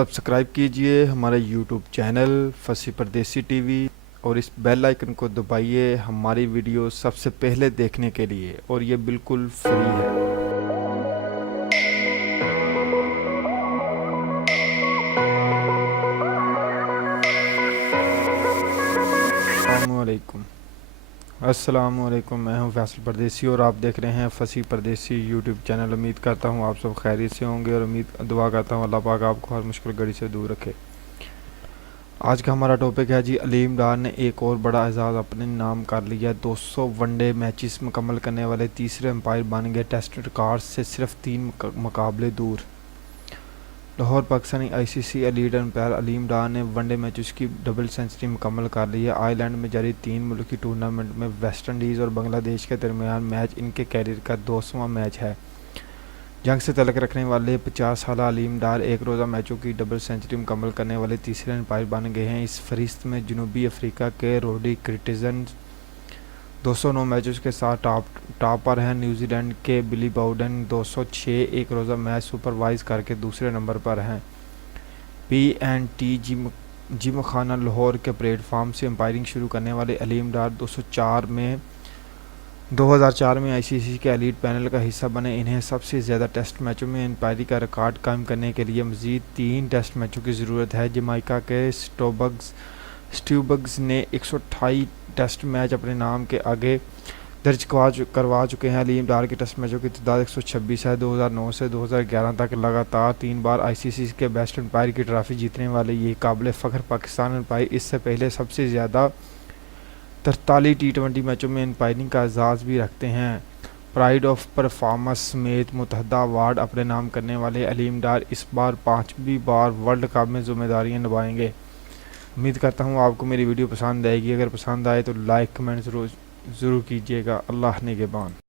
Subscribe کیجئے ہمارا YouTube channel فصیح پردیسی T V اور اس بیل آئیکن کو دبائیے ہماری ویڈیو سب سے پہلے دیکھنے کے لیے، اور یہ بالکل فری ہے۔ السلام علیکم، میں ہوں فیصل پردیسی اور آپ دیکھ رہے ہیں فصیح پردیسی یوٹیوب چینل۔ امید کرتا ہوں آپ سب خیریت سے ہوں گے اور دعا کرتا ہوں اللہ پاک آپ کو ہر مشکل گھڑی سے دور رکھے۔ آج کا ہمارا ٹاپک ہے علیم ڈار نے ایک اور بڑا اعزاز اپنے نام کر لیا۔ 200 ون ڈے میچز مکمل کرنے والے تیسرے امپائر بن گئے، ٹیسٹ ریکارڈ سے صرف 3 مقابلے دور۔ لاہور پاکستانی آئی سی سی ایلیٹ امپائر علیم ڈار نے ون ڈے میچز کی ڈبل سنچری مکمل کر لی ہے۔ آئی لینڈ میں جاری 3 ملکی ٹورنامنٹ میں ویسٹ انڈیز اور بنگلہ دیش کے درمیان میچ ان کے کیریئر کا 200واں میچ ہے۔ جنگ سے تعلق رکھنے والے 50 سالہ علیم ڈار ایک روزہ میچوں کی ڈبل سنچری مکمل کرنے والے تیسرے امپائر بن گئے ہیں۔ اس فہرست میں جنوبی افریقہ کے روڈی کرٹزن 209 میچز کے ساتھ ٹاپ پر ہیں۔ نیوزی لینڈ کے بلی باؤڈن 206 ایک روزہ میچ سپروائز کر کے دوسرے نمبر پر ہیں۔ پی این ٹی جم خانہ لاہور کے پلیٹ فارم سے امپائرنگ شروع کرنے والے علیم ڈار 2004 میں آئی سی سی کے ایلیٹ پینل کا حصہ بنے۔ انہیں سب سے زیادہ ٹیسٹ میچوں میں امپائرنگ کا ریکارڈ قائم کرنے کے لیے مزید 3 ٹیسٹ میچوں کی ضرورت ہے۔ جمیکا کے سٹیوبگز نے 128 ٹیسٹ میچ اپنے نام کے آگے درج کروا چکے ہیں۔ علیم ڈار کے ٹیسٹ میچوں کی تعداد 126 ہے۔ 2009 سے 2011 تک لگاتار 3 بار آئی سی سی کے بیسٹ امپائر کی ٹرافی جیتنے والے یہ قابل فخر پاکستان امپائر اس سے پہلے سب سے زیادہ 43 ٹی20 میچوں میں امپائرنگ کا اعزاز بھی رکھتے ہیں۔ پرائڈ آف پرفارمنس سمیت متعدد ایوارڈ اپنے نام کرنے والے علیم ڈار اس بار 5ویں بار ورلڈ کپ میں ذمہ داریاں نبھائیں گے۔ امید کرتا ہوں آپ کو میری ویڈیو پسند آئے گی۔ اگر پسند آئے تو لائک کمنٹ ضرور کیجیے گا۔ اللہ نگہبان۔